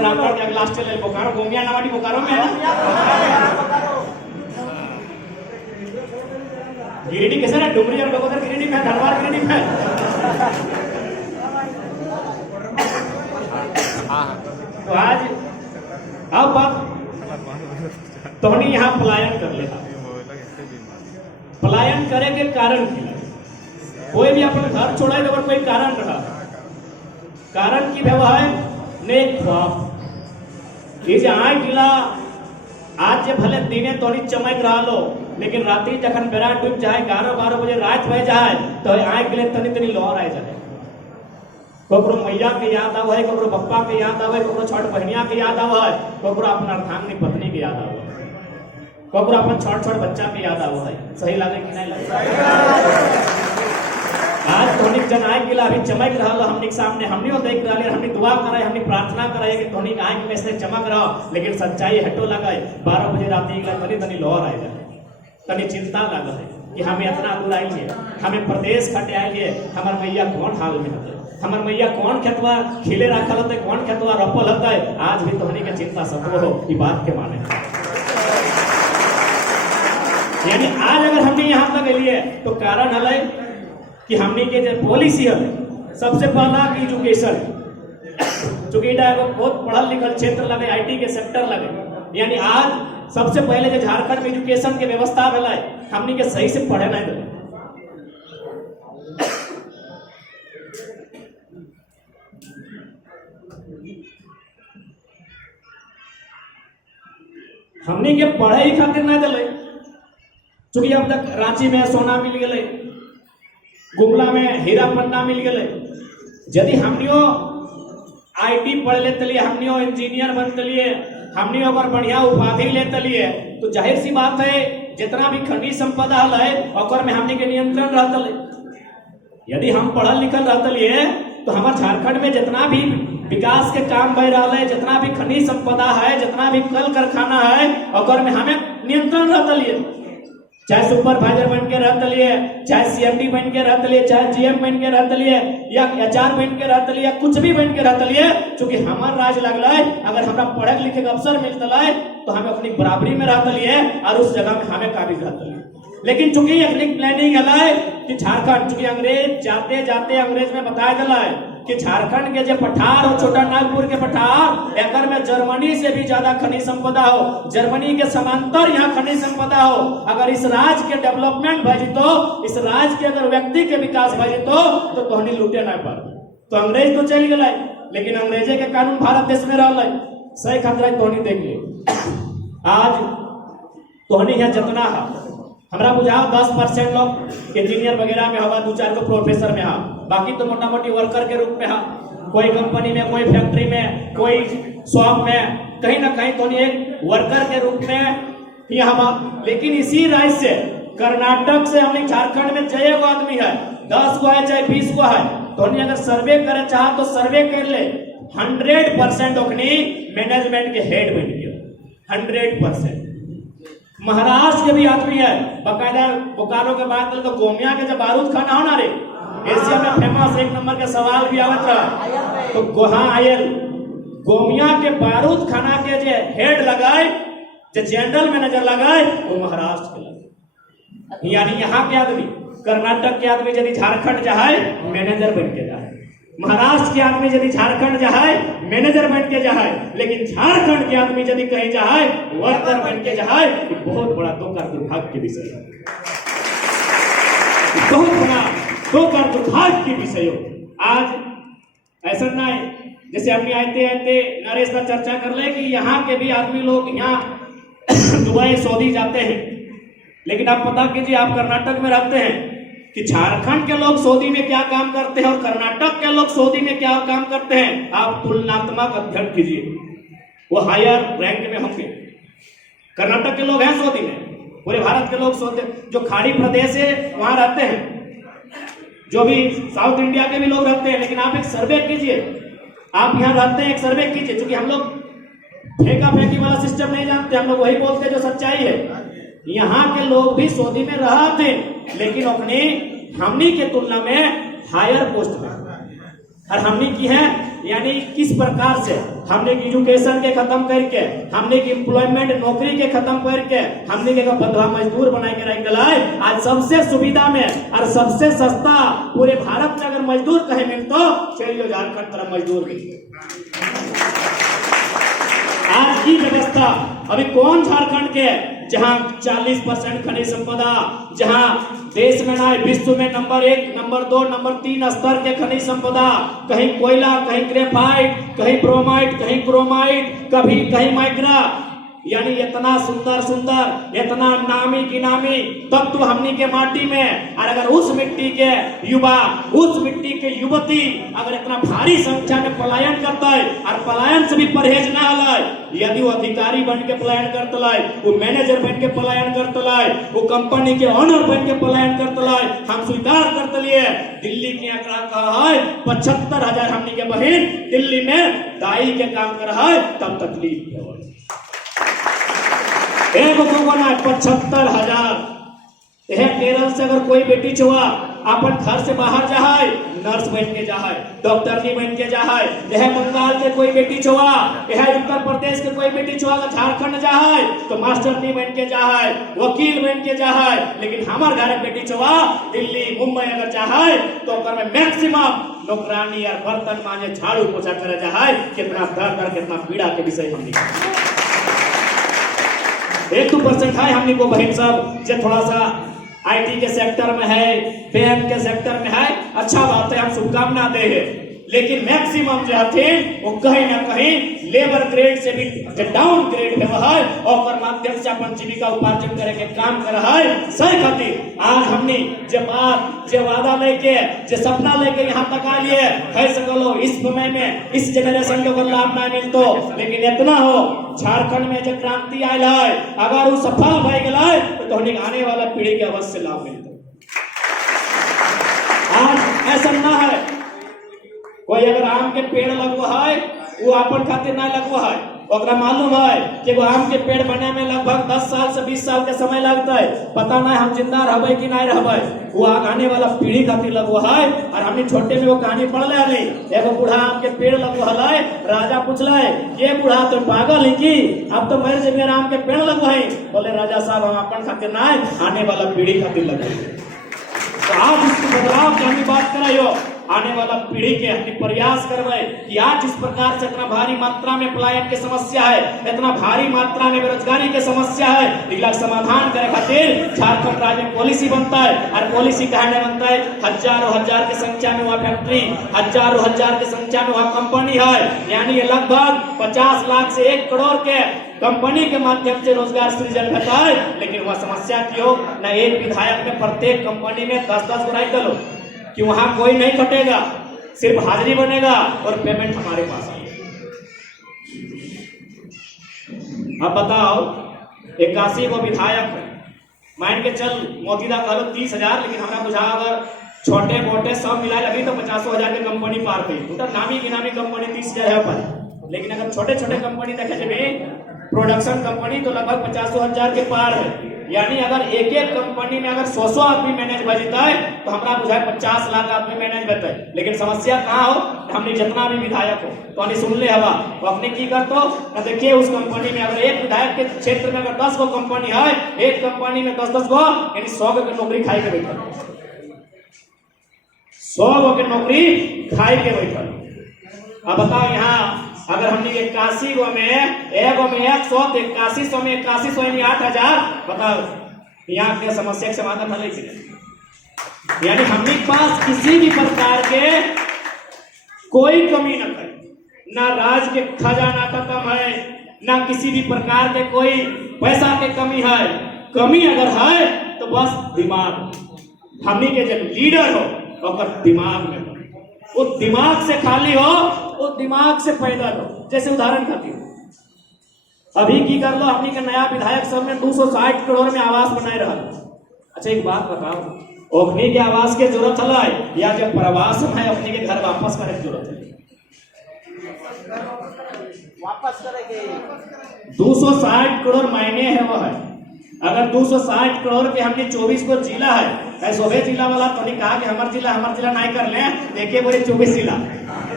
Sir Ramgarh के last चले बोकारो गोमिया नावाडी बोकारो में है ना। गिरिडीह कैसे ना डुमरी और बगोदर गिरिडीह में, धनबाद गिरिडीह में। तो आज अब बात तोहनी यहाँ पलायन कर ले, पलायन करे के कारण की कोई भी अपने घर छोड़ा है तो कोई कारण रहा, कारण की व्यवहार नेक ख्वाब ये आय गिला आज जे भले दिने तोनी चमक रहा लो, लेकिन रात्रि जखन बेरा डूब जाए 11-12 बजे रात भय जाए तो आय गिले तनी तनी लौर आ जाए। ककरो मैया के याद आवे है, ककरो बप्पा के याद आवे, ककरो छठ बहनिया के याद आवे है, ककरो अपन अर्धांगिनी पत्नी के याद आवे है, ककरो अपन छोट बच्चा के याद आवे है। सही लागे कि नहीं लागे? आज तोहनी जन आय गिला अभी चमक रहा लो हमनी के सामने, हमनी देख रहा है, हमनी दुआ करे, हमनी प्रार्थना करे कि तोहनी के आंख में से चमक रहा, लेकिन सच्चाई हटो लगा 12 बजे रात गिला तनी तनी लौर आ जाए, तनी चिंता लगा है कि हमें इतना दूर आई है, हमें प्रदेश खटे आई है, हमार मैया कौन हाल में होते, हमार मैया कौन खेतवा खिले रखल होते, कौन खेतवा रोपल होते, आज भी तोहनी के चिंता सब हो ई बात के माने। यानी आज अगर हमने यहाँ तक लिए तो कारण हल कि हमने के जो पॉलिसी है सबसे पहला कि एजुकेशन, चूंकि बहुत पढ़ल लिखल क्षेत्र लगे, आईटी के सेक्टर लगे, यानी आज सबसे पहले जो झारखंड में एजुकेशन के व्यवस्था है हमने के सही से पढ़े नहीं दिले। हमने के पढ़े ही खातिर नहीं दिले, चूंकि अब तक रांची में सोना मिल गए, गुमला में हीरा पन्ना मिल गए, यदि हमनियो आईटी पढ़ लेते लिए, हमनियो इंजीनियर बनते लिए, हमनियो अगर बढ़िया उपाधि लेते लिए, तो जाहिर सी बात है जितना भी खनिज संपदा है और में हमने के नियंत्रण रहते लिए। यदि हम पढ़ल लिखल रहते लिए तो हमारे झारखंड में जितना भी विकास के काम बह रहा है, जितना भी खनिज संपदा है, जितना भी कल कारखाना है और में हमें नियंत्रण रहते लिए, चाहे सुपरवाइजर बन के रहते लिए, चाहे सीएमडी बन के रहते लिए, चाहे जीएम बन के रहते लिए, या एचआर बन के रहते लिए, या कुछ भी बन के रहते लिए, क्योंकि हमार राज लगल है। अगर हमारा पढ़े लिखे का अवसर मिलता है तो हमें अपनी बराबरी में रहते लिए और उस जगह में हमें काबिज रहते लिए। लेकिन चूंकि एक प्लानिंग है कि झारखंड, चूंकि अंग्रेज जाते जाते अंग्रेज में बताया गया है कि झारखंड के जो पठार और छोटा नागपुर के पठार एकर में जर्मनी से भी ज्यादा खनिज संपदा हो, जर्मनी के समांतर यहाँ खनिज संपदा हो। अगर इस राज्य के डेवलपमेंट भजितो, इस राज्य के अगर व्यक्ति के विकास भजितो तो तोहनी लूटे ना पार। तो अंग्रेज तो चल गए, लेकिन अंग्रेजे के कानून भारत देश में रहा सही खतरा तोहनी देख ले। आज तोहनी यहाँ जितना है हमरा बुझाओ 10% लोग इंजीनियर वगैरह में हवा, 2-4 को प्रोफेसर में हा, बाकी तो मोटा मोटी वर्कर के रूप में हा, कोई कंपनी में, कोई फैक्ट्री में, कोई शॉप में, कहीं ना कहीं तो एक वर्कर के रूप में ही हवा। लेकिन इसी राज्य से कर्नाटक से हम झारखंड में जय गो आदमी है, 10 गो है चाहे 20 गो है, तो अगर सर्वे करे चाह तो सर्वे कर ले, 100% ओखनी मैनेजमेंट के हेड बन गया, 100%। महाराष्ट्र के भी आदमी है, बकायदा बोकारो के बात तो गोमिया के जब बारूद खाना हो ना रे, एशिया में फेमस 1 नंबर के सवाल भी आवत रहा, तो गोहा आयल गोमिया के बारूद खाना के जो हेड लगाए, जो जनरल मैनेजर लगाए, वो महाराष्ट्र के लगे। यानी यहाँ के आदमी, कर्नाटक के आदमी यदि झारखंड जाए मैनेजर बन के जाए, महाराष्ट्र के आदमी यदि झारखंड जाए मैनेजर बन के जाए, लेकिन झारखंड के आदमी यदि कहीं जाए वर्कर बन के जाए, बहुत बड़ा दुर्भाग्य के विषय है, बहुत बड़ा दुर्भाग्य के विषय हो। आज ऐसा ना है जैसे हमने आते आते नरेश का चर्चा कर ले कि यहाँ के भी आदमी लोग यहाँ दुबई सऊदी जाते हैं, लेकिन आप पता कीजिए, आप कर्नाटक में रहते हैं कि झारखंड के लोग सऊदी में क्या काम करते हैं और कर्नाटक के लोग सऊदी में क्या काम करते हैं। आप तुलनात्मक अध्ययन कीजिए, वो हायर रैंक में होंगे। कर्नाटक के लोग हैं सऊदी में, पूरे भारत के लोग सऊदी, जो खाड़ी प्रदेश है वहां रहते हैं, जो भी साउथ इंडिया के भी लोग रहते हैं। लेकिन आप एक सर्वे कीजिए, आप यहाँ रहते हैं, एक सर्वे कीजिए, क्योंकि हम लोग फेंका फेंकी वाला सिस्टम नहीं जानते, हम लोग वही बोलते हैं जो सच्चाई है। यहाँ के लोग भी सऊदी में रहा थे, लेकिन अपने हमनी के तुलना में हायर पोस्ट में, और हमनी की है यानी किस प्रकार से हमने एजुकेशन के खत्म करके, हमने एम्प्लॉयमेंट नौकरी के खत्म करके, हमने के बंधुआ मजदूर बनाए के रख दिलाए। आज सबसे सुविधा में और सबसे सस्ता पूरे भारत में अगर मजदूर कहे मिल तो चलिए झारखंड तरफ मजदूर मिलते। आज की व्यवस्था अभी कौन झारखंड के जहां 40% खनिज संपदा, जहां देश में ना विश्व में नंबर 1, नंबर 2, नंबर 3 स्तर के खनिज संपदा, कहीं कोयला, कहीं ग्रेफाइट, कहीं ब्रोमाइट, कहीं क्रोमाइट, कभी कहीं माइक्रा, यानी इतना सुंदर सुंदर, इतना नामी गिनामी तत्व हमनी के माटी में। और अगर उस मिट्टी के युवा, उस मिट्टी के युवती अगर इतना भारी संख्या में पलायन करता है और पलायन से भी परहेज ना है, यदि वो अधिकारी बन के पलायन करता है, वो मैनेजर बन के पलायन करता है, वो कंपनी के ऑनर बन के पलायन करता है, हम स्वीकार करते लिए दिल्ली के आंकड़ा कहा है 75,000 हमनी के बहन दिल्ली में दाई के काम कर रहा है, तब तकलीफ है एक को ना 75,000। यह केरल से अगर कोई बेटी छुआ अपन घर से बाहर जाए, नर्स बन के जाए, डॉक्टर नहीं बन के जाए। यह बंगाल के कोई बेटी छुआ, यह उत्तर प्रदेश के कोई बेटी छुआ झारखंड जाए तो मास्टर नहीं बन के जाए, वकील बन के जाए। लेकिन हमारे घर बेटी छुआ दिल्ली मुंबई अगर जाए तो मैक्सिमम नौकरानी और बर्तन मांजे, झाड़ू पोछा करे जाए। कितना दर्द और कितना पीड़ा के विषय हम 1-2% है हमने को बहन सब जो थोड़ा सा आईटी के सेक्टर में है, बैंक के सेक्टर में है, अच्छा बात है, हम शुभकामना दे है। लेकिन मैक्सिमम जो थे वो कहीं ना कहीं लेबर ग्रेड से भी डाउन ग्रेड है और माध्यम से अपन जीविका उपार्जन करे के काम कर रहा है। सही खातिर आज हमने जो वादा लेके, जो सपना लेके यहाँ तक आ लिए कह सको इस समय में इस जनरेशन को लाभ ना मिल तो, लेकिन इतना हो झारखंड में जो क्रांति आयल है अगर वो सफल हो गए तो आने वाला पीढ़ी के अवश्य लाभ मिलता। आज ऐसा ना है कोई अगर आम के पेड़ लगवा है वो अपन खातिर ना लगवा है, ओकरा मालूम है कि वो आम के पेड़ बने में लगभग 10 साल से 20 साल के समय लगता है, पता नहीं हम जिंदा रहबे कि नहीं रहबे। वो आने वाला पीढ़ी खातिर लगवा है। और हमने छोटे में वो कहानी पढ़ ले नहीं, एगो बूढ़ा आम के पेड़ लगवा है, राजा पूछला ये बूढ़ा तुम पागल है कि अब तो मेरे जमीन आम के पेड़ लगवाए? बोले राजा साहब हम अपन खातिर ना आने वाला पीढ़ी खातिर लगवाए। तो आज इसके बदलाव की हमें बात कराइयो, आने वाला पीढ़ी के हम प्रयास करवे कि आज जिस प्रकार से इतना भारी मात्रा में पलायन की समस्या है, इतना भारी मात्रा में बेरोजगारी की समस्या है, इला समाधान करे खातिर झारखंड राज्य में पॉलिसी बनता है। और पॉलिसी कहने बनता है हजारों हजार की संख्या में वहाँ फैक्ट्री, हजारों हजार की संख्या में वहाँ कंपनी है, यानी ये लगभग 50 लाख से 1 करोड़ के कंपनी के माध्यम से रोजगार सृजन होता है। लेकिन वह समस्या क्यों न एक विधायक में प्रत्येक कंपनी में 10-10 गुना डालो कि वहां कोई नहीं कटेगा, सिर्फ हाजिरी बनेगा और पेमेंट हमारे पास आएगी। अब बताओ 81 को विधायक है, मान के चल मोतीदा करो 30,000, लेकिन हमारा बुझा अगर छोटे मोटे सब मिला लगी तो 50,000 की कंपनी पार गई। तो नामी गिनामी कंपनी 30,000 है पर, लेकिन अगर छोटे छोटे कंपनी देखे जब प्रोडक्शन कंपनी तो लगभग 50,000 के पार है। यानी अगर एक एक कंपनी में अगर 100 आदमी मैनेज बजता है तो हमारा बुझाए 50 लाख आदमी मैनेज बता है। लेकिन समस्या कहाँ हो, हमने जितना भी विधायक हो तो हमने सुन ले हवा तो अपने की करते हो देखिए उस कंपनी में अगर एक विधायक के क्षेत्र में अगर 10 गो कंपनी है, एक कंपनी में 10-10 गो यानी 100 गो की नौकरी खाई के बैठल, 100 गो की नौकरी खाई के बैठल। अब बताओ यहाँ अगर हमने 81 गो में 100 में 100 तो 8100 में 8100 यानी 8,000। बताओ यहाँ के समस्या के समाधान है कि यानी हमारे पास किसी भी प्रकार के कोई कमी न है, ना राज के खजाना का कम है, ना किसी भी प्रकार के कोई पैसा के कमी है। कमी अगर है तो बस दिमाग, हमने के जब लीडर हो और दिमाग में हो, वो दिमाग से खाली हो, वो दिमाग से पैदा हो। जैसे उदाहरण खातिर अभी की कर लो अपनी के नया विधायक सब में 260 करोड़ में आवास बनाए रहा। अच्छा एक बात बताओ, अपनी के आवास के जरूरत है या जब प्रवास है अपने के घर वापस करे की जरूरत है? वापस करेंगे 260 करोड़ मायने है वो है। अगर 260 करोड़ के हमने 24 को जिला है, सोबे जिला वाला तो नहीं कहा कि हमार जिला नहीं कर ले, देखिए बोले 24 जिला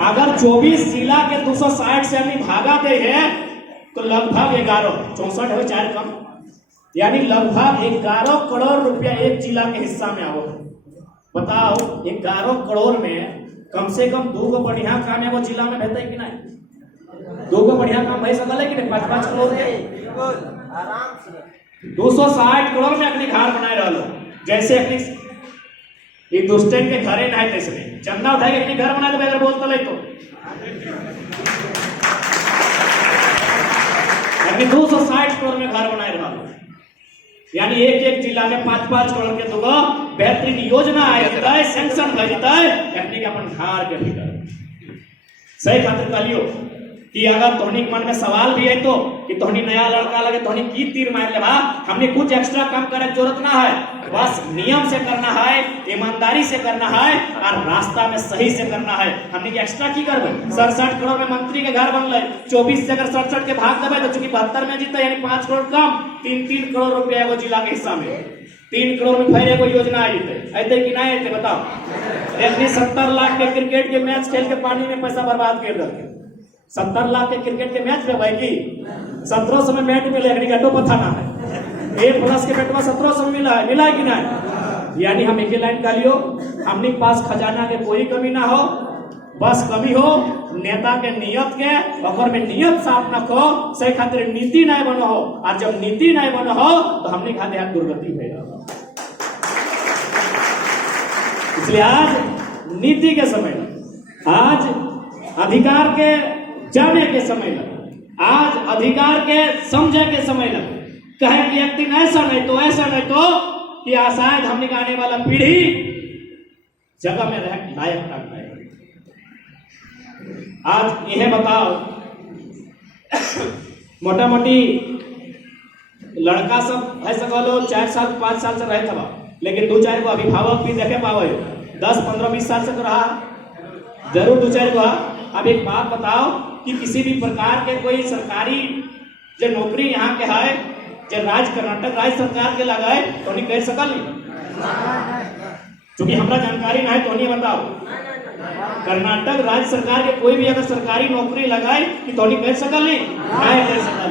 अगर 24 जिला के 260 से आदमी भागा दे है तो लगभग 11 64 है 4 कम, यानी लगभग 11 करोड़ रुपया एक जिला के हिस्सा में आओ। बताओ 11 करोड़ में कम से कम 2 बढ़िया काम एगो जिला में भेजते कि नहीं? 2 बढ़िया काम भाई सकल है कि नहीं? 5-5 करोड़ के 260 करोड़ में अपनी घर बनाए रहो। जैसे अपनी दुष्टन के घरे ना है चंदा उठाए के अपनी घर बना दे अगर बोलता ले तो 260 करोड़ में घर बनाए रहा, यानी एक जिला में 5-5 करोड़ के 2 बेहतरीन योजना है सैंक्शन भेजता है अपनी के अपन घर के भीतर। सही खातिर कलियो कि अगर तोहनी मन में सवाल भी है तो कि तोहनी नया लड़का लगे तोहनी की तीर मार ले, हमने कुछ एक्स्ट्रा काम करे जरूरत ना है, बस नियम से करना है, ईमानदारी से करना है और रास्ता में सही से करना है। हमने की एक्स्ट्रा की करबे? 67 करोड़ में मंत्री के घर बनल, 24 से अगर 67 के भाग देवे तो चूंकि 72 में जीता यानी 5 करोड़ कम, 3-3 करोड़ रुपया एगो जिला के हिस्सा में 3 करोड़ में फिर एगो योजना आई थे कि नहीं आते बताओ? अपने 70 लाख के क्रिकेट के मैच खेल के पानी में पैसा बर्बाद कर देते। 70 लाख के क्रिकेट के मैच में भाई की 1700 में मैच मिले गटो पता ना है, A+ के बैटवा 1700 में मिला है कि नहीं? यानी हम एक लाइन का लियो, हमने पास खजाना के कोई कमी ना हो, बस कमी हो नेता के नियत के, अगर में नियत साफ न हो सही खातिर नीति नहीं बनो हो, और जब नीति नहीं बनो हो तो हमने खाते हाथ दुर्गति भैया। इसलिए आज नीति के समय, आज अधिकार के जाने के समय लग, आज अधिकार के समझे के समय लग, कहे कि एक दिन ऐसा नहीं तो कि शायद हमने आने वाला पीढ़ी जगह में रह लायक तक है। आज यह बताओ मोटा मोटी लड़का सब है सको 4 साल 5 साल से रहे था, लेकिन 2-4 को अभिभावक भी देखे पाओ 10-15-20 साल से तो रहा जरूर 2-4 को। अब एक बात बताओ कि किसी भी प्रकार के कोई सरकारी जो नौकरी यहाँ के है जो कर्नाटक राज्य सरकार के लगाए तो नहीं कर सकल, क्योंकि हमारा जानकारी ना है तो नहीं बताओ कर्नाटक राज्य सरकार के कोई भी अगर सरकारी नौकरी लगाए कि तो नहीं कर सकल, नहीं कर सकल।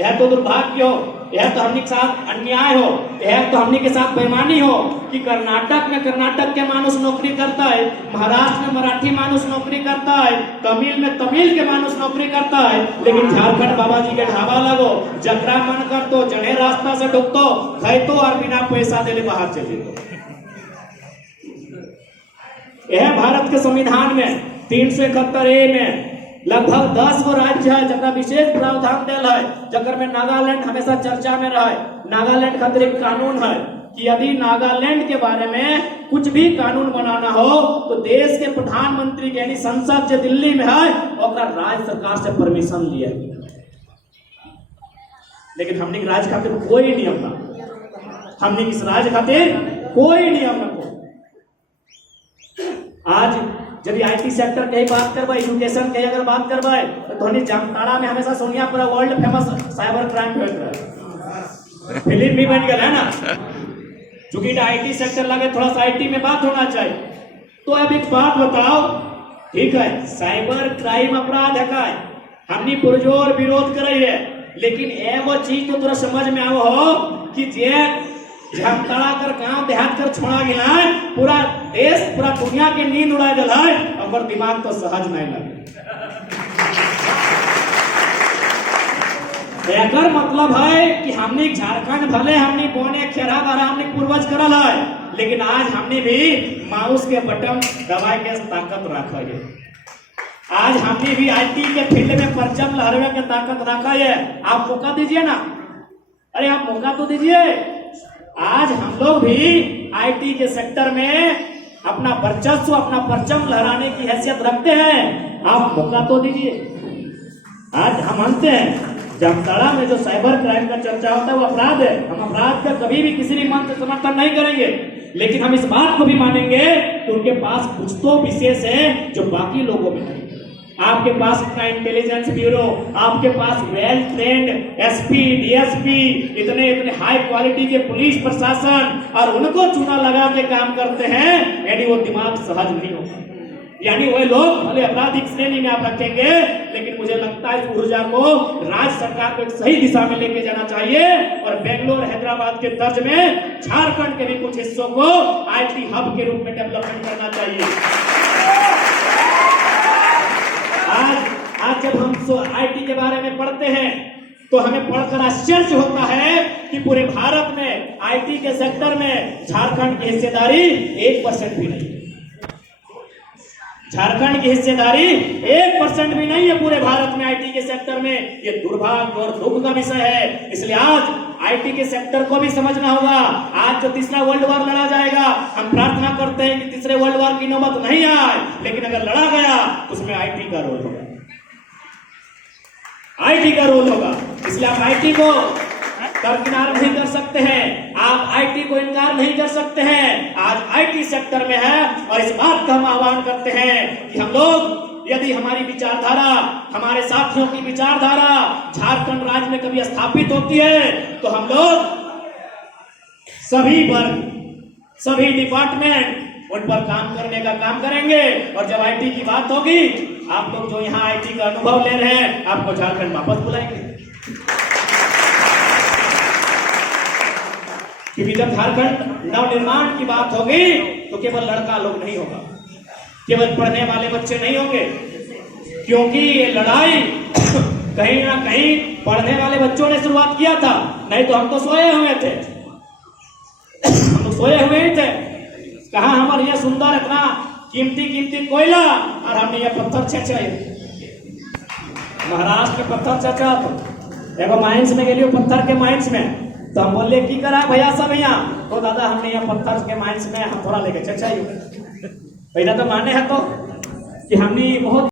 यह तो दुर्भाग्य हो, यह तो हमने के साथ अन्याय हो, यह तो हमने के साथ बेईमानी हो कि कर्नाटक में कर्नाटक के मानुष नौकरी करता है, महाराष्ट्र में मराठी मानुष नौकरी करता है, तमिल में तमिल के मानुष नौकरी करता है, लेकिन झारखंड बाबा जी के ढाबा लगो जकरा मन कर तो जड़े रास्ता से ढुकतो खैतो और बिना पैसा देले बाहर चले दो। यह भारत के संविधान में 371A में लगभग 10 गो राज्य है जरा विशेष प्रावधान दिल है, जकर में नागालैंड हमेशा चर्चा में रहा है। नागालैंड का एक कानून है कि यदि नागालैंड के बारे में कुछ भी कानून बनाना हो तो देश के प्रधानमंत्री यानी संसद जो दिल्ली में है और राज्य सरकार से परमिशन लिया। लेकिन हमने राज्य खातिर कोई नियम ना, हमने इस राज्य खातिर कोई नियम ना। आज यदि IT सेक्टर के बात करवाए, एजुकेशन के अगर बात करवाए तो धोनी जामताड़ा में हमेशा सोनिया पूरा वर्ल्ड फेमस साइबर क्राइम फैल रहा है, फिल्म भी बन गया है ना, चूंकि IT सेक्टर लगे थोड़ा सा IT में बात होना चाहिए। तो अब एक बात बताओ, ठीक है साइबर क्राइम अपराध है का हमने पुरजोर विरोध करे है, लेकिन एगो चीज तो थोड़ा समझ में आओ हो कि जे झमतड़ा कर गांव देहात कर छोड़ा गया है, पूरा देश पूरा दुनिया के नींद उड़ा दिला है, और दिमाग तो सहज नहीं लगे। एकर मतलब है कि हमने झारखंड भले हमने बोने खेरा भरा हमने पूर्वज करल है, लेकिन आज हमने भी माउस के बटन दबाए के ताकत रखा है। आज हमने भी IT के फील्ड में परचम लहराने के ताकत रखा है। आप मौका दीजिए ना, अरे आप मौका तो दीजिए। आज हम लोग भी IT के सेक्टर में अपना वर्चस्व अपना परचम लहराने की हैसियत रखते हैं, आप मौका तो दीजिए। आज हम मानते हैं जामताड़ा में जो साइबर क्राइम का चर्चा होता है वो अपराध है, हम अपराध का कभी भी किसी भी मन से समर्थन नहीं करेंगे, लेकिन हम इस बात को भी मानेंगे कि उनके पास कुछ तो विशेष है जो बाकी लोगों में नहीं। आपके पास इतना इंटेलिजेंस ब्यूरो, आपके पास वेल ट्रेंड SP DSP, इतने इतने हाई क्वालिटी के पुलिस प्रशासन, और उनको चूना लगा के काम करते हैं, यानी वो दिमाग सहज नहीं होगा। यानी वह लोग भले आपराधिक श्रेणी में आप रखेंगे, लेकिन मुझे लगता है इस ऊर्जा को राज्य सरकार को एक सही दिशा में लेके जाना चाहिए और बेंगलोर हैदराबाद के तर्ज में झारखंड के भी कुछ हिस्सों को आईटी हब के रूप में डेवलपमेंट करना चाहिए। आज जब हम आईटी के बारे में पढ़ते हैं तो हमें पढ़कर आश्चर्य होता है कि पूरे भारत में आईटी के सेक्टर में झारखंड की हिस्सेदारी 1% भी नहीं है। झारखंड की हिस्सेदारी 1% भी नहीं है पूरे भारत में आईटी के सेक्टर में। ये दुर्भाग्य और दुख का विषय है। इसलिए आज आईटी के सेक्टर को भी समझना होगा। आज जो तीसरा वर्ल्ड वॉर लड़ा जाएगा, हम प्रार्थना करते हैं कि तीसरे वर्ल्ड वॉर की नौबत नहीं आए, लेकिन अगर लड़ा गया तो उसमें आईटी का रोल होगा, आईटी का रोल होगा। इसलिए आप आईटी को दरकिनार नहीं कर सकते हैं, आप आईटी को इनकार नहीं कर सकते हैं। आज आईटी सेक्टर में है और इस बात का हम आह्वान करते हैं कि हम लोग, यदि हमारी विचारधारा, हमारे साथियों की विचारधारा झारखंड राज्य में कभी स्थापित होती है तो हम लोग सभी वर्ग, सभी डिपार्टमेंट उन पर काम करने का काम करेंगे। और जब आईटी की बात होगी, आप लोग जो यहाँ आईटी का अनुभव ले रहे हैं, आपको झारखंड वापस बुलाएंगे। क्योंकि जब झारखंड नवनिर्माण की बात होगी तो केवल लड़का लोग नहीं होगा, केवल पढ़ने वाले बच्चे नहीं होंगे, क्योंकि ये लड़ाई कहीं ना कहीं पढ़ने वाले बच्चों ने शुरुआत किया था। नहीं तो हम तो सोए हुए थे, हम तो सोए हुए ही थे। कहा हमारे ये सुंदर इतना कीमती कोयला और हमने ये पत्थर छेचे, महाराष्ट्र के पत्थर छेचा। तो एगो माइंस में गेलियो, पत्थर के माइंस में, तो हम बोले की करा भैया सब यहाँ, तो दादा हमने यहाँ पत्थर के माइंस में हम थोड़ा लेके छेचा। पहले तो माने है तो कि हमने बहुत